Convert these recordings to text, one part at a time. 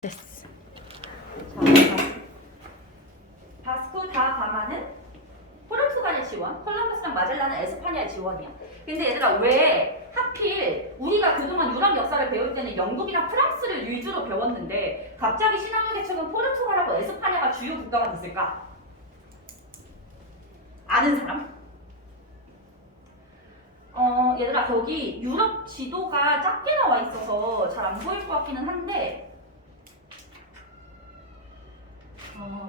됐어. 자, 바스코 다 가마는 포르투갈의 지원, 콜럼버스랑 마젤란은 에스파냐의 지원이야. 근데 얘들아, 왜 하필 우리가 그동안 유럽 역사를 배울 때는 영국이랑 프랑스를 위주로 배웠는데 갑자기 신학교 개척은 포르투갈하고 에스파냐가 주요 국가가 됐을까? 아는 사람? 얘들아, 거기 유럽 지도가 작게 나와 있어서 잘 안 보일 것 같기는 한데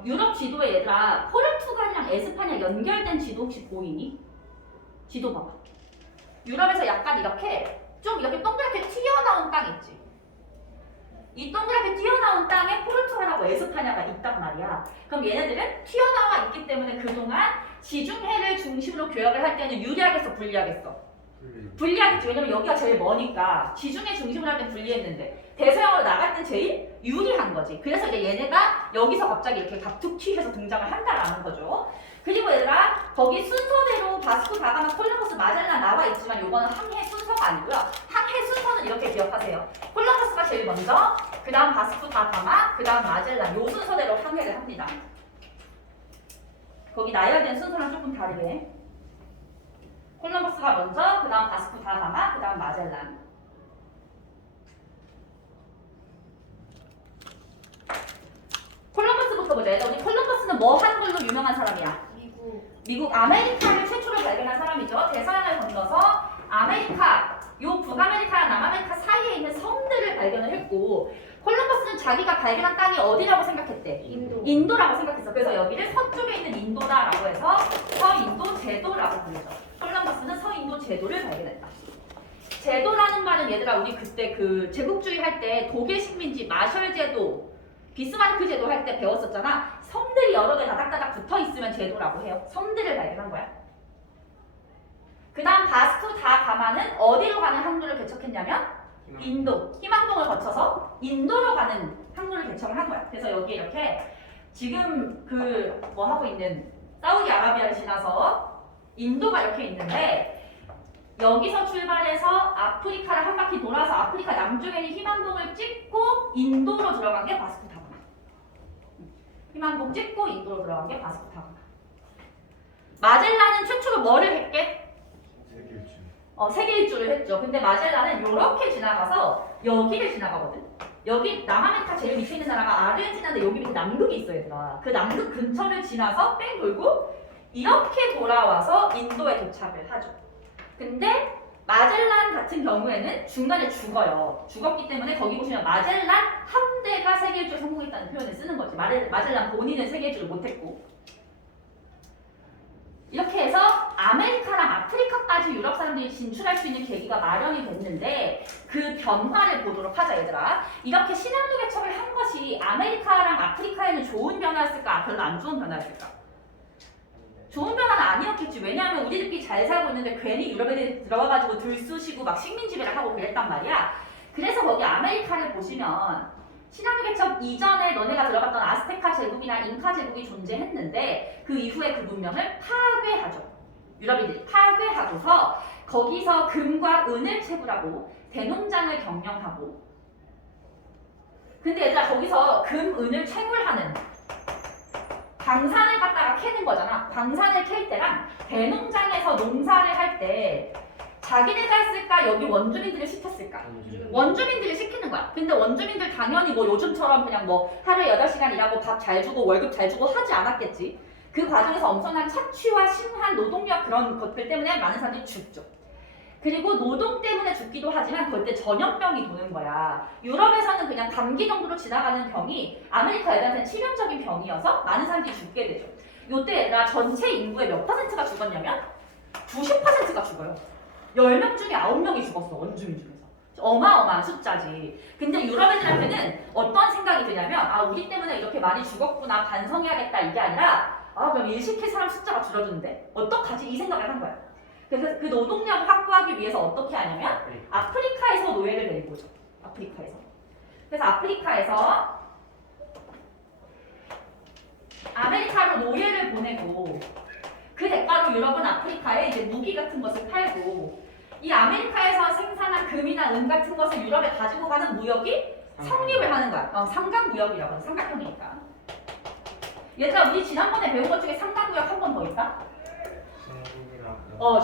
유럽 지도에 얘들아 포르투갈이랑 에스파냐 연결된 지도 혹시 보이니? 지도 봐봐. 유럽에서 약간 이렇게 좀 이렇게 동그랗게 튀어나온 땅 있지? 이 동그랗게 튀어나온 땅에 포르투갈하고 에스파냐가 있단 말이야. 그럼 얘네들은 튀어나와 있기 때문에 그동안 지중해를 중심으로 교역을 할 때는 유리하겠어, 불리하겠어? 불리하겠지. 왜냐면 여기가 제일 머니까 지중해 중심으로 할 땐 불리했는데 대서양으로 나갈 땐 제일 유리한 거지. 그래서 이제 얘네가 여기서 갑자기 이렇게 갑툭 튀어서 등장을 한다라는 거죠. 그리고 얘들아, 거기 순서대로 바스코 다가마 콜럼버스 마젤란 나와 있지만 요거는 항해 순서가 아니고요. 항해 순서는 이렇게 기억하세요. 콜럼버스가 제일 먼저, 그 다음 바스코 다가마, 그 다음 마젤란, 요 순서대로 항해를 합니다. 거기 나열된 순서랑 조금 다르게. 콜럼버스가 먼저, 그 다음 바스코 다가마, 그 다음 마젤란. 콜럼버스부터 보자. 우리 콜럼버스는 뭐 하는 걸로 유명한 사람이야? 미국 아메리카를 최초로 발견한 사람이죠. 대서양을 건너서 아메리카, 요 북아메리카랑 남아메리카 사이에 있는 섬들을 발견을 했고, 콜럼버스는 자기가 발견한 땅이 어디라고 생각했대? 인도라고 생각했어. 그래서 여기를 서쪽에 있는 인도다라고 해서 서인도 제도라고 부르죠. 콜럼버스는 서인도 제도를 발견했다. 제도라는 말은 얘들아, 우리 그때 그 제국주의 할 때 독일 식민지 마셜 제도, 비스마르크 제도 할 때 배웠었잖아. 섬들이 여러 개 다닥다닥 붙어 있으면 제도라고 해요. 섬들을 발견한 거야. 그 다음 바스코 다 가마는 어디로 가는 항로를 개척했냐면 인도, 희망봉을 거쳐서 인도로 가는 항로를 개척을 한 거야. 그래서 여기 이렇게 지금 그 뭐 하고 있는 사우디아라비아를 지나서 인도가 이렇게 있는데, 여기서 출발해서 아프리카를 한 바퀴 돌아서 아프리카 남쪽에 있는 희망봉을 찍고 인도로 들어간 게 바스코 다 가마. 희망봉 찍고 인도로 들어간 게 바스코 다 가마. 마젤란은 최초로 뭐를 했게? 세계 일주를 했죠. 근데 마젤란은 이렇게 지나가서 여기를 지나가거든. 여기 남아메리카 제일 밑에 있는 나라가 아르헨티나인데 여기 밑에 남극이 있어 얘들아. 그 남극 근처를 지나서 뺑 돌고 이렇게 돌아와서 인도에 도착을 하죠. 근데 마젤란 같은 경우에는 중간에 죽어요. 죽었기 때문에 거기 보시면 마젤란 함대가 세계 일주에 성공했다는 표현을 쓰는 거지. 마젤란 본인은 세계 일주를 못했고. 이렇게 해서 아메리카랑 아프리카까지 유럽 사람들이 진출할 수 있는 계기가 마련이 됐는데, 그 변화를 보도록 하자 얘들아. 이렇게 신항로 개척을 한 것이 아메리카랑 아프리카에는 좋은 변화였을까? 별로 안 좋은 변화였을까? 좋은 변화는 아니었겠지. 왜냐하면 우리들끼리 잘 살고 있는데 괜히 유럽 애들이 들어와가지고 들쑤시고 막 식민지배를 하고 그랬단 말이야. 그래서 거기 아메리카를 보시면 신항로 개척 이전에 너네가 들어갔던 아스테카 제국이나 잉카 제국이 존재했는데 그 이후에 그 문명을 파괴하죠. 유럽인들이 파괴하고서 거기서 금과 은을 채굴하고 대농장을 경영하고. 근데 얘들아, 거기서 금, 은을 채굴하는 광산을 갖다가 캐는 거잖아. 광산을 캘 때랑 대농장에서 농사를 할 때 자기네가 했을까? 여기 원주민들을 시켰을까? 원주민들을 시키는 거야. 근데 원주민들 당연히 뭐 요즘처럼 그냥 뭐 하루에 8시간 일하고 밥 잘 주고 월급 잘 주고 하지 않았겠지. 그 과정에서 엄청난 착취와 심한 노동력 그런 것들 때문에 많은 사람들이 죽죠. 그리고 노동 때문에 죽기도 하지만 그때 전염병이 도는 거야. 유럽에서는 그냥 감기 정도로 지나가는 병이 아메리카 애들한테는 치명적인 병이어서 많은 사람들이 죽게 되죠. 요때 얘들아, 전체 인구의 몇 퍼센트가 죽었냐면 90%가 죽어요. 10명 중에 9명이 죽었어, 원주민 중에서. 어마어마한 숫자지. 근데 유럽 애들한테는 어떤 생각이 드냐면, 아, 우리 때문에 이렇게 많이 죽었구나, 반성해야겠다, 이게 아니라, 아, 그럼 일 시킬 사람 숫자가 줄어드는데 어떡하지? 이 생각을 한 거야. 그래서 그 노동력을 확보하기 위해서 어떻게 하냐면 아프리카에서 노예를 데리고 오죠. 아프리카에서. 그래서 아프리카에서 아메리카로 노예를 보내고, 그 대가로 유럽은 아프리카에 이제 무기 같은 것을 팔고, 이 아메리카에서 생산한 금이나 은 같은 것을 유럽에 가지고 가는 무역이 성립을 하는 거야. 삼각무역이라고 하죠. 삼각형이니까. 얘들아 우리 지난번에 배운 것 중에 삼각무역 한 번 더 있다?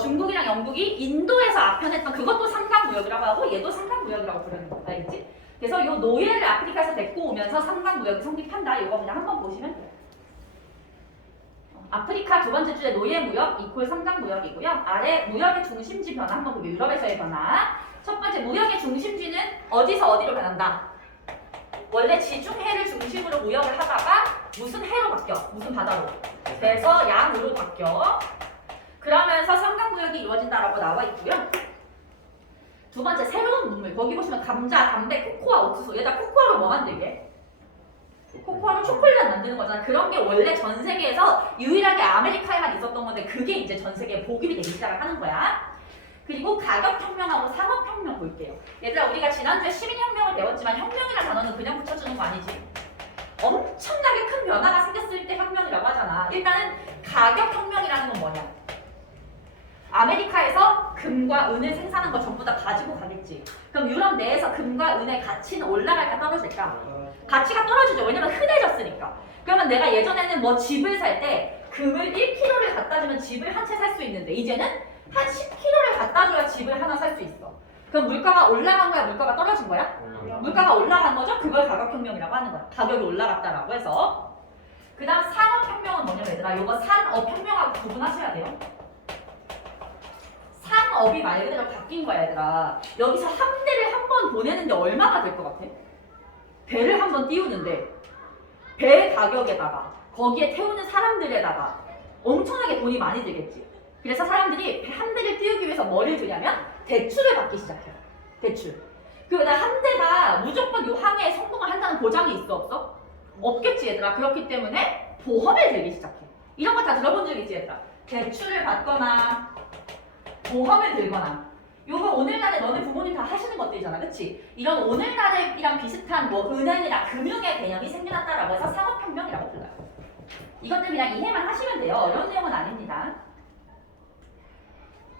중국이랑 영국이 인도에서 아편했던 그것도 삼각무역이라고 하고 얘도 삼각무역이라고 부르는 거야. 알겠지? 그래서 이 노예를 아프리카에서 데리고 오면서 삼각무역이 성립한다. 이거 그냥 한번 보시면 돼요. 아프리카 두 번째 주제 노예무역 이퀄 삼각무역이고요. 아래 무역의 중심지 변화 한번 보고 유럽에서의 변화. 첫 번째 무역의 중심지는 어디서 어디로 변한다. 원래 지중해를 중심으로 무역을 하다가 무슨 해로 바뀌어? 무슨 바다로? 그래서 양으로 바뀌어. 그러면서 삼각무역이 이루어진다라고 나와 있고요. 두 번째 새로운 문물. 거기 보시면 감자, 담배, 코코아, 옥수수. 얘가 코코아로 뭐 만들게? 코코아로 초콜릿 만드는 거잖아. 그런 게 원래 전 세계에서 유일하게 아메리카에만 있었던 건데 그게 이제 전 세계에 보급이 되기 시작을 하는 거야. 그리고 가격혁명하고 산업혁명 볼게요. 얘들아 우리가 지난주에 시민혁명을 배웠지만 혁명이라는 단어는 그냥 붙여주는 거 아니지? 엄청나게 큰 변화가 생겼을 때 혁명이라고 하잖아. 일단은 가격혁명이라는 건 뭐냐? 아메리카에서 금과 은을 생산한 거 전부 다 가지고 가겠지. 그럼 유럽 내에서 금과 은의 가치는 올라갈까 떨어질까? 가치가 떨어지죠. 왜냐면 흔해졌으니까. 그러면 내가 예전에는 뭐 집을 살 때 금을 1kg를 갖다 주면 집을 한 채 살 수 있는데 이제는 한 10kg를 갖다 줘야 집을 하나 살 수 있어. 그럼 물가가 올라간 거야? 물가가 떨어진 거야? 물가가 올라간 거죠? 그걸 가격혁명이라고 하는 거야. 가격이 올라갔다라고 해서. 그 다음 산업혁명은 뭐냐면 얘들아 이거 산업혁명하고 구분하셔야 돼요. 산업이 말 그대로 바뀐 거야 얘들아. 여기서 함대를 한 번 보내는데 얼마가 될 것 같아? 배를 한 번 띄우는데 배 가격에다가 거기에 태우는 사람들에다가 엄청나게 돈이 많이 들겠지. 그래서 사람들이 배 한 대를 띄우기 위해서 뭐를 주냐면 대출을 받기 시작해요. 대출. 그리고 한 대가 무조건 요 항해에 성공을 한다는 보장이 있어 없어? 없겠지 얘들아. 그렇기 때문에 보험을 들기 시작해. 이런 거 다 들어본 적 있지 얘들아. 대출을 받거나 보험을 들거나. 요거 오늘날에 너네 부모님 다 하시는 것들이잖아. 그치? 이런 오늘날이랑 비슷한 뭐 은행이나 금융의 개념이 생겨났다라고 해서 산업혁명이라고 불러요. 이것들 그냥 이해만 하시면 돼요. 어려운 내용은 아닙니다.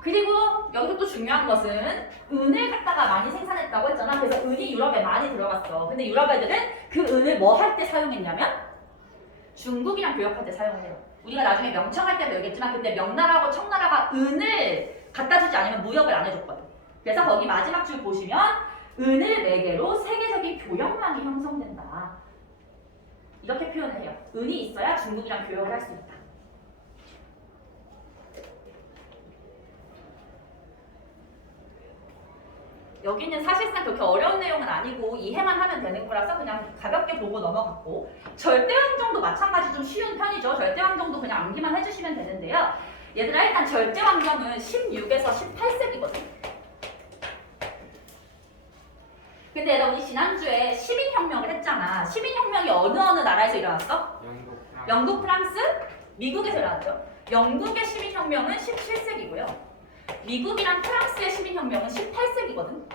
그리고 여기서 또 중요한 것은 은을 갖다가 많이 생산했다고 했잖아. 그래서 은이 유럽에 많이 들어갔어. 근데 유럽 애들은 그 은을 뭐 할 때 사용했냐면 중국이랑 교역할 때 사용해요. 우리가 나중에 명청할 때 배우겠지만 그때 명나라하고 청나라가 은을 갖다 주지 않으면 무역을 안 해줬거든. 그래서 거기 마지막 줄 보시면 은을 매개로 세계적인 교역망이 형성된다. 이렇게 표현을 해요. 은이 있어야 중국이랑 교역을 할 수 있다. 여기는 사실상 그렇게 어려운 내용은 아니고 이해만 하면 되는 거라서 그냥 가볍게 보고 넘어갔고 절대왕정도 마찬가지 좀 쉬운 편이죠. 절대왕정도 그냥 암기만 해주시면 되는데요. 얘들아 일단 절대왕정은 16에서 18세기거든. 근데 얘들아 우리 지난주에 시민혁명을 했잖아. 시민혁명이 어느 나라에서 일어났어? 영국, 프랑스, 미국에서 일어났죠. 영국의 시민혁명은 17세기고요. 미국이랑 프랑스의 시민혁명은 18세기거든.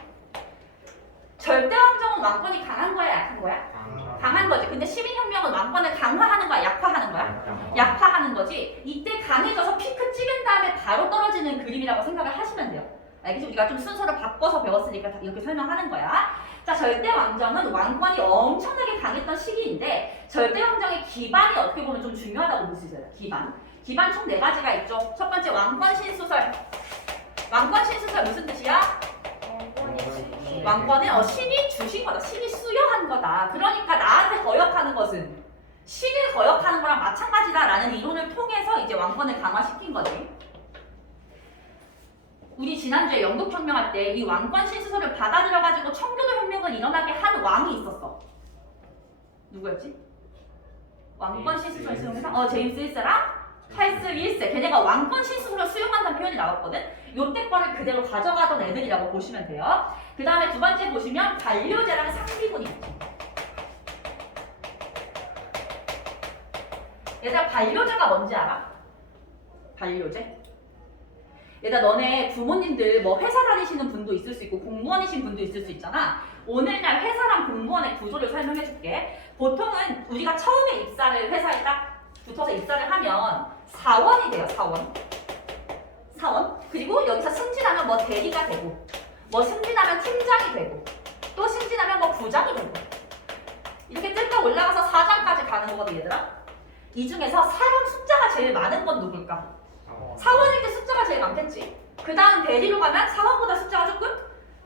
절대왕정은 왕권이 강한 거야, 약한 거야? 강한 거지. 근데 시민혁명은 왕권을 강화하는 거야, 약화하는 거야? 약화하는 거지. 이때 강해져서 피크 찍은 다음에 바로 떨어지는 그림이라고 생각을 하시면 돼요. 알겠지? 우리가 좀 순서를 바꿔서 배웠으니까 이렇게 설명하는 거야. 자, 절대왕정은 왕권이 엄청나게 강했던 시기인데 절대왕정의 기반이 어떻게 보면 좀 중요하다고 볼 수 있어요. 기반 총 4가지가 있죠. 첫 번째 왕권 신수설. 왕권 신수설 무슨 뜻이야? 왕권은 신이 주신 거다. 신이 수여한 거다. 그러니까 나한테 거역하는 것은 신을 거역하는 거랑 마찬가지다라는 이론을 통해서 이제 왕권을 강화시킨 거지. 우리 지난주에 영국혁명 할 때 이 왕권 신수설을 받아들여가지고 청교도 혁명을 일어나게 한 왕이 있었어. 누구였지? 왕권 신수설 수용해서 제임스 1세랑 찰스 1세. 걔네가 왕권 신수설을 수용한다는 표현이 나왔거든. 요때 거를 그대로 가져가던 애들이라고 보시면 돼요. 그 다음에 두 번째 보시면 반려제랑 상비군이 있지. 얘들아 반려제가 뭔지 알아? 반려제? 얘들아 너네 부모님들 뭐 회사 다니시는 분도 있을 수 있고 공무원이신 분도 있을 수 있잖아. 오늘날 회사랑 공무원의 구조를 설명해 줄게. 보통은 우리가 처음에 입사를 회사에 딱 붙어서 입사를 하면 사원이 돼요. 사원. 그리고 여기서 승진하면 뭐 대리가 되고 뭐 승진하면 팀장이 되고 또 승진하면 뭐 부장이 되고 이렇게 쭉 올라가서 사장까지 가는 거거든 얘들아. 이 중에서 사람 숫자가 제일 많은 건 누굴까? 사원일 때 숫자가 제일 많겠지. 그 다음 대리로 가면 사원보다 숫자가 조금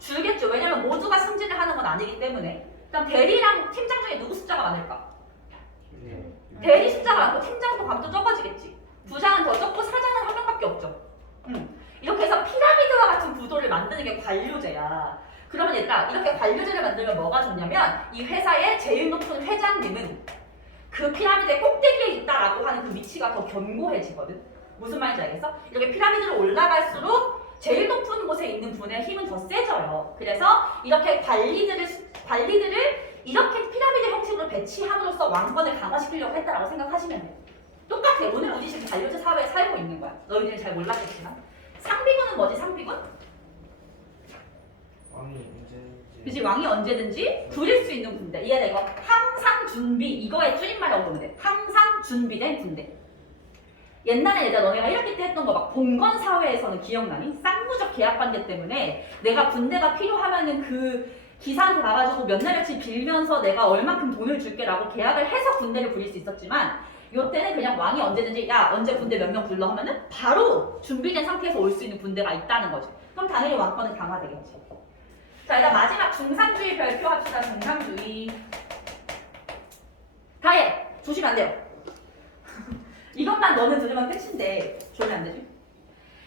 줄겠죠. 왜냐면 모두가 승진을 하는 건 아니기 때문에. 그럼 대리랑 팀장 중에 누구 숫자가 많을까? 대리 숫자가 많고 팀장도 값도 적어지겠지. 부장은 더 적고 사장은 한 명밖에 없죠. 이렇게 해서 피라미드와 같은 구도를 만드는 게 관료제야. 그러면 얘들아 이렇게 관료제를 만들면 뭐가 좋냐면 이 회사의 제일 높은 회장님은 그 피라미드의 꼭대기에 있다라고 하는 그 위치가 더 견고해지거든. 무슨 말인지 알겠어? 이렇게 피라미드로 올라갈수록 제일 높은 곳에 있는 분의 힘은 더 세져요. 그래서 이렇게 관리들을 이렇게 피라미드 형식으로 배치함으로써 왕권을 강화시키려고 했다라고 생각하시면 돼요. 똑같아. 오늘 우리 지금 관료제 사회에 살고 있는 거야. 너희들이 잘 몰랐겠지만. 상비군은 뭐지? 상비군? 왕이 언제든지. 그치, 왕이 언제든지 부릴 수 있는 군대. 이해돼? 이거 항상 준비, 이거의 줄임말이라고 보면 돼. 항상 준비된 군대. 옛날에 얘들아 너네가 1학기 때 했던 거 막 봉건 사회에서는 기억나니? 쌍무적 계약 관계 때문에 내가 군대가 필요하면은 그 기사한테 나가지고 몇 날 며칠 빌면서 내가 얼만큼 돈을 줄게라고 계약을 해서 군대를 부릴 수 있었지만 요때는 그냥 왕이 언제든지 야 언제 군대 몇 명 불러 하면은 바로 준비된 상태에서 올 수 있는 군대가 있다는 거지. 그럼 당연히 왕권은 강화되겠지. 자, 일단 마지막 중상주의 발표합시다. 중상주의. 다해. 조심히 안 돼요. 이것만 너는 들으면 끝인데 조심히 안 되지?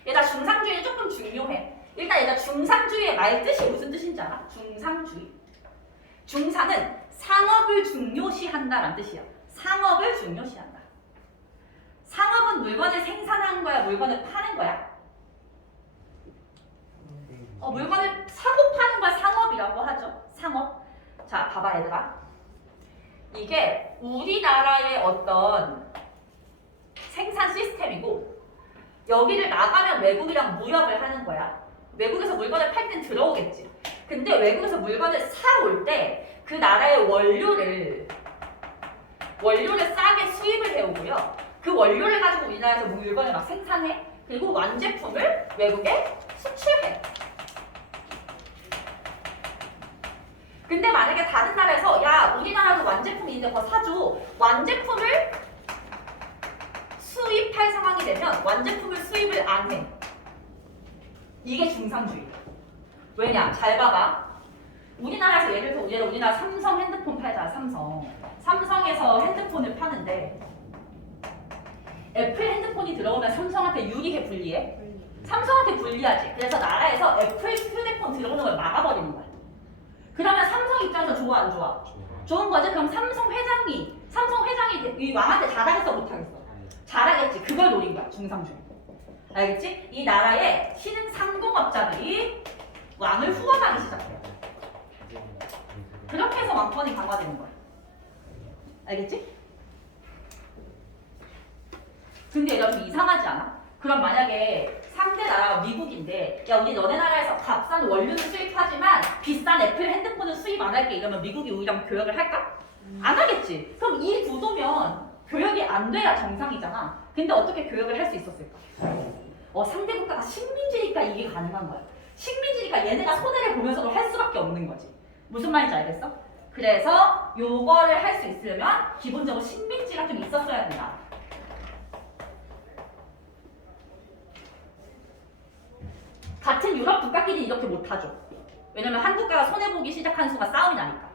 얘들아 중상주의는 조금 중요해. 일단 얘들아 중상주의의 말 뜻이 무슨 뜻인지 알아? 중상주의. 중상은 상업을 중요시한다라는 뜻이야. 상업을 중요시한다. 상업은 물건을 생산하는 거야? 물건을 파는 거야? 물건을 사고 파는 걸 상업이라고 하죠. 상업. 자, 봐봐 얘들아. 이게 우리나라의 어떤 생산 시스템이고 여기를 나가면 외국이랑 무역을 하는 거야. 외국에서 물건을 팔 땐 들어오겠지. 근데 외국에서 물건을 사올 때 그 나라의 원료를 싸게 수입을 해오고요. 그 원료를 가지고 우리나라에서 물건을 막 생산해. 그리고 완제품을 외국에 수출해. 근데 만약에 다른 나라에서 야 우리나라도 완제품이 있는데 그거 사줘. 완제품을 수입할 상황이 되면 완제품을 수입을 안 해. 이게 중상주의. 왜냐? 잘 봐봐. 우리나라에서 예를 들어 우리나라 삼성 핸드폰 팔잖아. 삼성에서 핸드폰을 파는데 애플 핸드폰이 들어오면 삼성한테 유리해 불리해? 삼성한테 불리하지. 그래서 나라에서 애플 휴대폰 들어오는 걸 막아버리는 거야. 그러면 삼성 입장에서 좋아 안 좋아? 좋은 거지. 그럼 삼성 회장이 이 왕한테 잘하겠어 못하겠어? 잘하겠지. 그걸 노린 거야. 중상주의. 알겠지? 이 나라의 신상공업자들이 왕을 후원하기 시작해요. 그렇게 해서 왕권이 강화되는 거야. 알겠지? 근데 얘가 좀 이상하지 않아? 그럼 만약에 상대 나라가 미국인데 야 우리 너네 나라에서 값싼 원료를 수입하지만 비싼 애플 핸드폰은 수입 안 할게 이러면 미국이 우리랑 교역을 할까? 안 하겠지. 그럼 이 구도면 교역이 안 돼야 정상이잖아. 근데 어떻게 교역을 할 수 있었을까? 상대 국가가 식민지니까 이게 가능한 거야. 식민지니까 얘네가 손해를 보면서도 할 수밖에 없는 거지. 무슨 말인지 알겠어? 그래서 요거를 할 수 있으려면 기본적으로 식민지가 좀 있었어야 된다. 같은 유럽 국가끼리 이렇게 못하죠. 왜냐면 한 국가가 손해보기 시작하는 순간 싸움이 나니까.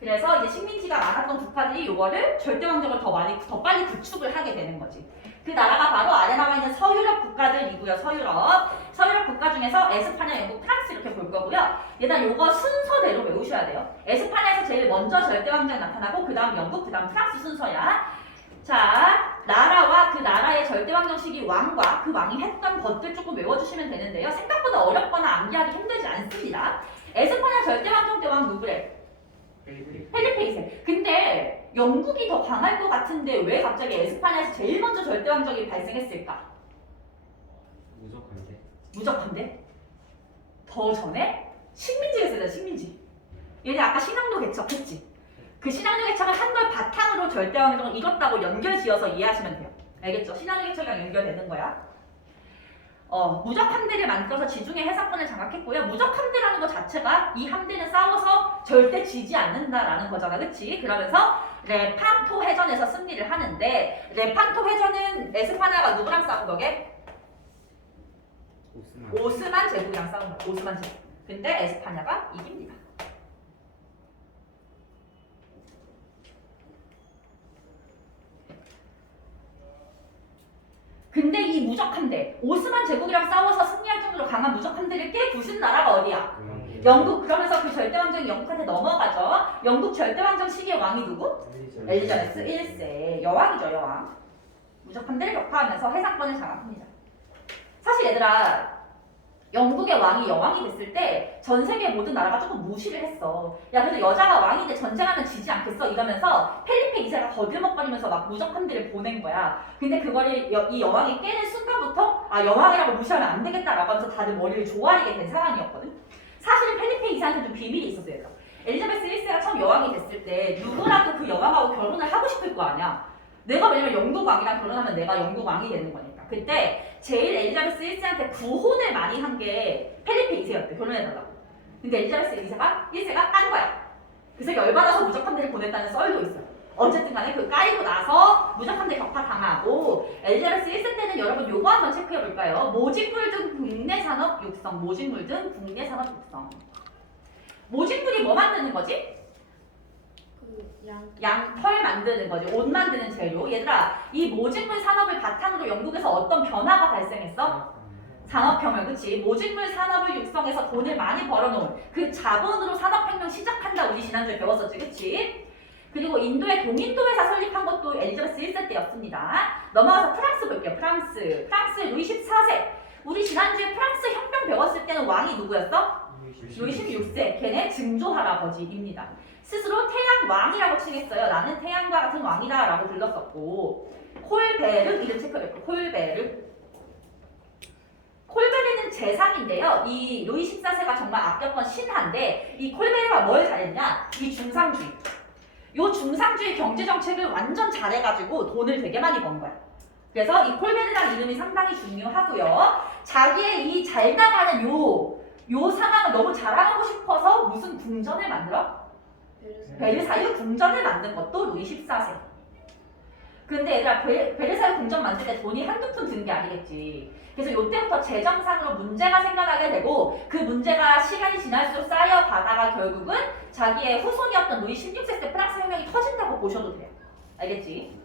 그래서 이제 식민지가 많았던 국가들이 요거를 절대왕정을 더 빨리 구축을 하게 되는 거지. 그 나라가 바로 아래 나와 있는 서유럽 국가들이고요. 서유럽 국가 중에서 에스파냐, 영국, 프랑스 이렇게 볼 거고요. 일단 요거 순서대로 외우셔야 돼요. 에스파냐에서 제일 먼저 절대왕정이 나타나고 그 다음 영국, 그 다음 프랑스 순서야. 자, 나라와 그 나라의 절대왕정 시기 왕과 그 왕이 했던 것들 조금 외워주시면 되는데요. 생각보다 어렵거나 암기하기 힘들지 않습니다. 에스파냐 절대왕정 때 왕 누구래? 펠리페 2세. 근데 영국이 더 강할 것 같은데 왜 갑자기 에스파냐에서 제일 먼저 절대왕정이 발생했을까? 무적한데? 더 전에? 식민지가 있어야 돼, 식민지. 얘네 아까 신앙도 개척했지? 그 신앙도 개척을 한 걸 바탕으로 절대왕정을 이뤘다고 연결지어서 이해하시면 돼요. 알겠죠? 신앙도 개척이랑 연결되는 거야. 무적 함대를 만들어서 지중해 해상권을 장악했고요. 무적 함대라는 것 자체가 이 함대는 싸워서 절대 지지 않는다라는 거잖아, 그치? 그러면서 레판토 해전에서 승리를 하는데 레판토 해전은 에스파냐가 누구랑 싸운 거게? 오스만 제국이랑 싸운 거야. 오스만 제국. 근데 에스파냐가 이깁니다. 근데 이 무적함대, 오스만 제국이랑 싸워서 승리할 정도로 강한 무적함대를 깨부순 나라가 어디야? 영국. 그러면서 그 절대왕정이 영국한테 넘어가죠. 영국 절대왕정 시기의 왕이 누구? 엘리자베스 1세. 여왕이죠, 여왕. 무적함대를 격파하면서 해상권을 장악합니다. 사실 얘들아, 영국의 왕이 여왕이 됐을 때 전 세계 모든 나라가 조금 무시를 했어. 야, 그래도 여자가 왕인데 전쟁하면 지지 않겠어? 이러면서 펠리페 2세가 거들먹거리면서 막 무적함대를 보낸 거야. 근데 그거를 이 여왕이 깨는 순간부터 아, 여왕이라고 무시하면 안 되겠다라고 하면서 다들 머리를 조아리게 된 상황이었거든. 사실은 펠리페 2세한테 좀 비밀이 있었어요, 얘들아. 엘리자베스 1세가 처음 여왕이 됐을 때 누구라도 그 여왕하고 결혼을 하고 싶을 거 아니야. 내가 왜냐면 영국 왕이랑 결혼하면 내가 영국 왕이 되는 거니까. 그때 제일 엘리자베스 1세한테 구혼을 많이 한 게 펠리페 2세였대. 결혼해달라고. 근데 엘리자베스 1세가 깐 거야. 그래서 열받아서 무적함대를 보냈다는 썰도 있어요. 어쨌든 간에 그 까이고 나서 무적함대 격파 당하고 엘리자베스 1세 때는 여러분 요거 한번 체크해 볼까요? 모직물 등 국내 산업 육성. 모직물 등 국내 산업 육성. 모직물이 뭐 만드는 거지? 양털 만드는 거지. 옷 만드는 재료. 얘들아, 이 모직물 산업을 바탕으로 영국에서 어떤 변화가 발생했어? 산업혁명, 그치? 모직물 산업을 육성해서 돈을 많이 벌어놓은 그 자본으로 산업혁명 시작한다. 우리 지난주에 배웠었지, 그치? 그리고 인도의 동인도 회사 설립한 것도 엘리자베스 1세 때였습니다. 넘어가서 프랑스 볼게요. 프랑스 루이 14세. 우리 지난주에 프랑스 혁명 배웠을 때는 왕이 누구였어? 루이 16세. 걔네 증조 할아버지입니다. 스스로 태양 왕이라고 칭했어요. 나는 태양과 같은 왕이다 라고 불렀었고, 콜베르 이름 체크했고, 콜베르는 재상인데요. 이 루이 14세가 정말 아꼈던 신하인데 이 콜베르가 뭘 잘했냐? 이 중상주의. 요 중상주의 경제정책을 완전 잘해가지고 돈을 되게 많이 번 거야. 그래서 이 콜베르라는 이름이 상당히 중요하고요. 자기의 이 잘 나가는 요 상황을 너무 자랑하고 싶어서 무슨 궁전을 만들어? 베르사유 궁전을 만든 것도 루이 14세. 근데 얘들아, 베르사유 궁전 만들 때 돈이 한두 푼 든 게 아니겠지. 그래서 이때부터 재정상으로 문제가 생겨나게 되고 그 문제가 시간이 지날수록 쌓여가다가 결국은 자기의 후손이었던 루이 16세 때 프랑스 혁명이 터진다고 보셔도 돼요. 알겠지?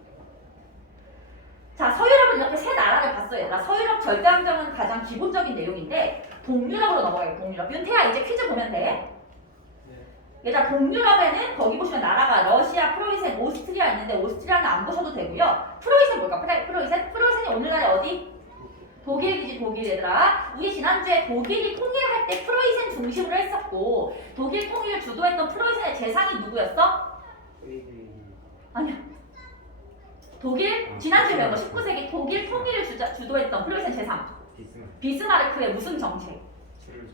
자, 서유럽은 이렇게 세 나라를 봤어요. 얘들아, 서유럽 절대왕정은 가장 기본적인 내용인데 동유럽으로 넘어가요. 동유럽. 윤태야, 이제 퀴즈 보면 돼. 얘들아, 동유럽에는 거기 보시면 나라가 러시아, 프로이센, 오스트리아 있는데 오스트리아는 안 보셔도 되고요. 프로이센 뭘까? 프로이센이 오늘날에 어디? 독일이지, 독일. 얘들아, 우리 지난주에 독일이 통일할 때 프로이센 중심으로 했었고 독일 통일을 주도했던 프로이센의 재상이 누구였어? 아니야. 독일 지난주에 배운 거 19세기 독일 통일을 주도했던 프로이센 재상 비스마르크의 무슨 정책?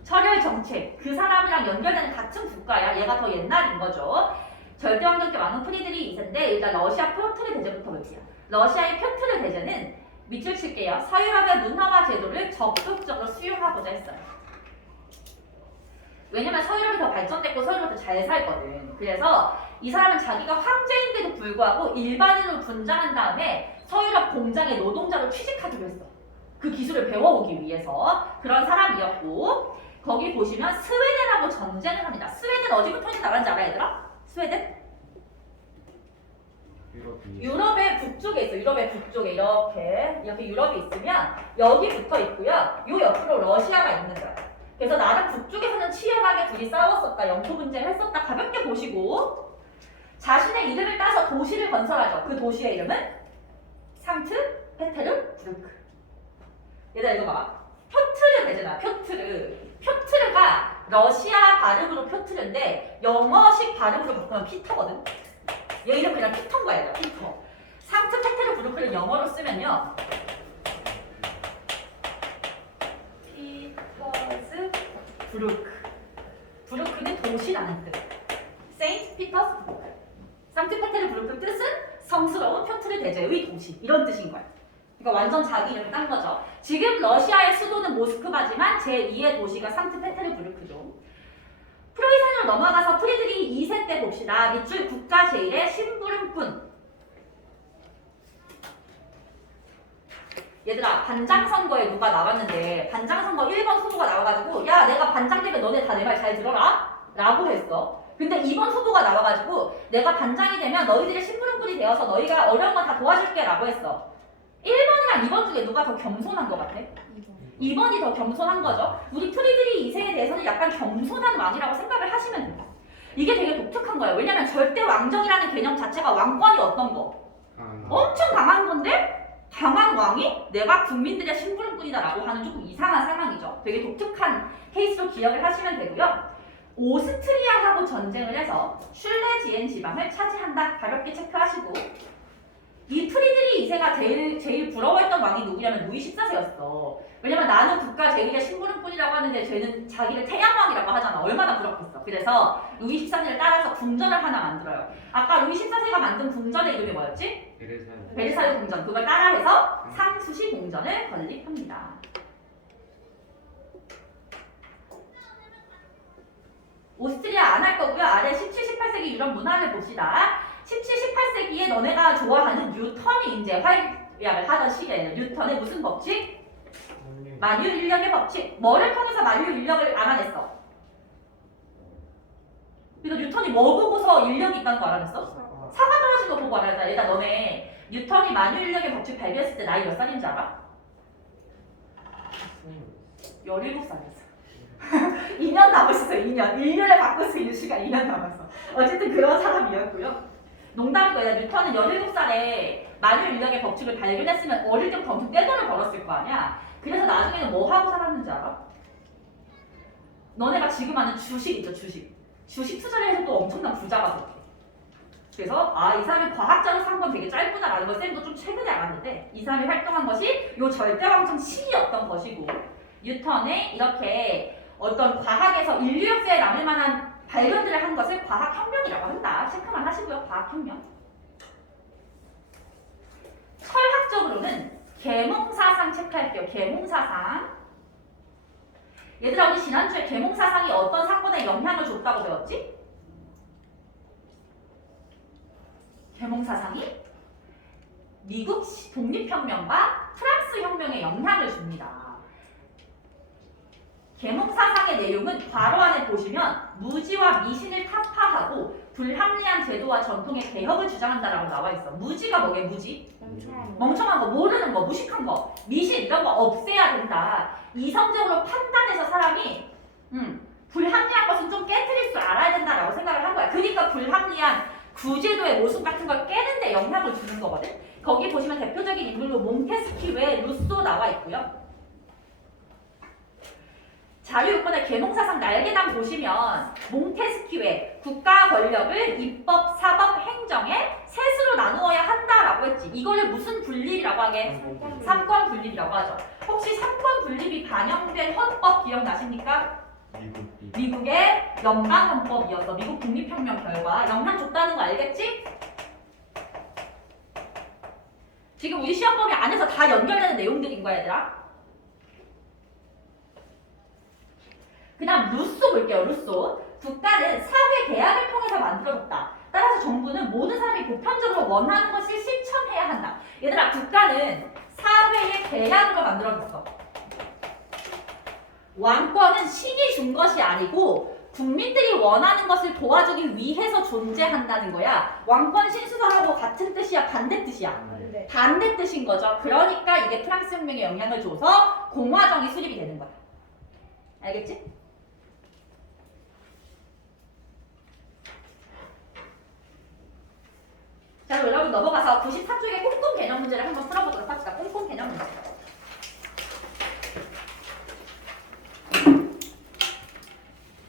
철혈 정책. 그 사람이랑 연결되는 같은 국가야. 얘가 더 옛날인 거죠. 절대왕정때 왕은 프리드리 2세인데 일단 러시아 표트르 대제부터 볼게요. 러시아의 표트르 대제는 밑줄 칠게요. 서유럽의 문화와 제도를 적극적으로 수용하고자 했어요. 왜냐면 서유럽이 더 발전됐고 서유럽이 더 잘 살거든. 그래서 이 사람은 자기가 황제인데도 불구하고 일반인으로 분장한 다음에 서유럽 공장의 노동자로 취직하기로 했어. 그 기술을 배워오기 위해서 그런 사람이었고 거기 보시면 스웨덴하고 전쟁을 합니다. 스웨덴 어디부터 있는 나라인지 알아 얘들아? 스웨덴? 유럽의 북쪽에 있어. 유럽의 북쪽에 이렇게 유럽이 있으면 여기 붙어 있고요. 요 옆으로 러시아가 있는 거야. 그래서 나름 북쪽에서는 치열하게 둘이 싸웠었다. 영토 분쟁을 했었다. 가볍게 보시고 자신의 이름을 따서 도시를 건설하죠. 그 도시의 이름은 상트 페테르부르크. 얘들아 이거 봐봐. 표트르 되잖아. 표트르가 러시아 발음으로 표트르인데 영어식 발음으로 바꾸면 피터거든. 얘 이름 그냥 피터인 거야. 얘들아. 피터. 상트 페테르부르크를 영어로 쓰면요. 피터스 부르크. 부르크는 도시라는 뜻. 세인트 피터스 부르크. 상트 페테르부르크 뜻은 성스러운 표트르 대제의 도시. 이런 뜻인 거야. 그러니까 완전 자기 이름을 딴 거죠. 지금 러시아의 수도는 모스크바지만 제2의 도시가 상트페테르부르크죠. 프로이센으로 넘어가서 프리드리히 2세 때 봅시다. 밑줄 국가 제1의 심부름꾼. 얘들아 반장 선거에 누가 나왔는데 반장 선거 1번 후보가 나와가지고 야 내가 반장 되면 너네 다 내 말 잘 들어라 라고 했어. 근데 2번 후보가 나와가지고 내가 반장이 되면 너희들의 심부름꾼이 되어서 너희가 어려운 건 다 도와줄게 라고 했어. 1번이랑 2번 중에 누가 더 겸손한 것 같아? 2번이 더 겸손한 거죠. 우리 프리드리히 2세에 대해서는 약간 겸손한 왕이라고 생각을 하시면 됩니다. 이게 되게 독특한 거예요. 왜냐면 절대 왕정이라는 개념 자체가 왕권이 어떤 거? 엄청 강한 건데 강한 왕이 내가 국민들의 심부름꾼이다라고 하는 조금 이상한 상황이죠. 되게 독특한 케이스로 기억을 하시면 되고요. 오스트리아하고 전쟁을 해서 슐레지엔 지방을 차지한다. 가볍게 체크하시고 이 프리드리히 2세가 제일 부러워했던 왕이 누구냐면 루이 14세였어. 왜냐면 나는 국가 제1의 심부름꾼이라고 하는데 쟤는 자기를 태양왕이라고 하잖아. 얼마나 부럽겠어. 그래서 루이 14세를 따라서 궁전을 하나 만들어요. 아까 루이 14세가 만든 궁전의 이름이 뭐였지? 베르사유 궁전. 그걸 따라해서 상수시 궁전을 건립합니다. 오스트리아 안 할 거고요. 아래 17, 18세기 유럽 문화를 봅시다. 17, 18세기에 너네가 좋아하는 뉴턴이 이제 활약을 하던 시기에는 뉴턴의 무슨 법칙? 만유 인력의 법칙. 뭐를 통해서 만유 인력을 알아냈어? 그래서 뉴턴이 뭐 보고서 인력이 있다는 거 알아냈어? 사과 떨어진 거 보고 알아냈잖아. 일단 너네 뉴턴이 만유 인력의 법칙 발견했을 때 나이 몇 살인지 알아? 17살이었어. 2년 남았어. 2년. 1년을 바꿀 수 있는 시간 2년 남았어. 어쨌든 그런 사람이었고요. 농담이고요. 뉴턴은 17살에 만유 인력의 법칙을 발견했으면 어릴 때부터 엄청 떼돈을 벌었을 거 아니야. 그래서 나중에는 뭐 하고 살았는지 알아? 너네가 지금 하는 주식 있죠, 주식. 주식 투자를 해서 또 엄청난 부자가 됐대. 그래서 이 사람이 과학적으로 산 건 되게 짧구나라는 걸 쌤도 좀 최근에 알았는데 이 사람이 활동한 것이 요 절대왕정 시기였던 것이고 뉴턴의 이렇게 어떤 과학에서 인류 역사에 남을 만한 발견들을 한 것을 과학혁명이라고 한다. 체크만 하시고요. 과학혁명. 철학적으로는 계몽사상 체크할게요. 계몽사상. 얘들아 우리 지난주에 계몽사상이 어떤 사건에 영향을 줬다고 배웠지? 계몽사상이 미국 독립혁명과 프랑스 혁명에 영향을 줍니다. 계몽사상의 내용은 괄호 안에 보시면 무지와 미신을 타파하고 불합리한 제도와 전통의 개혁을 주장한다라고 나와 있어. 무지가 뭐게? 무지? 멍청한 거, 모르는 거, 무식한 거, 미신 이런 거 없애야 된다. 이성적으로 판단해서 사람이 불합리한 것은 좀 깨트릴 줄 알아야 된다라고 생각을 한 거야. 그러니까 불합리한 구제도의 모습 같은 걸 깨는 데 영향을 주는 거거든. 거기 보시면 대표적인 인물로 몽테스키우 외 루소 나와 있고요. 자유유권의 계몽사상 날개당 보시면 몽테스키우의 국가 권력을 입법, 사법, 행정에 셋으로 나누어야 한다라고 했지. 이거를 무슨 분립이라고 하게? 삼권 분립이라고 하죠. 혹시 삼권 분립이 반영된 헌법 기억나십니까? 미국의 연방헌법이어서 미국 독립혁명 결과 영향 줬다는 거 알겠지? 지금 우리 시험범위 안에서 다 연결되는 내용들인 거야 얘들아. 그 다음 루소 볼게요. 루소. 국가는 사회 계약을 통해서 만들어졌다. 따라서 정부는 모든 사람이 보편적으로 원하는 것을 실천해야 한다. 얘들아 국가는 사회의 계약으로 만들어졌어. 왕권은 신이 준 것이 아니고 국민들이 원하는 것을 도와주기 위해서 존재한다는 거야. 왕권 신수설하고 같은 뜻이야? 반대 뜻이야? 반대 뜻인 거죠. 그러니까 이게 프랑스 혁명에 영향을 줘서 공화정이 수립이 되는 거야. 알겠지? 자, 그럼 여러분 넘어가서 94쪽의 꼼꼼 개념 문제를 한번 풀어보도록 합시다.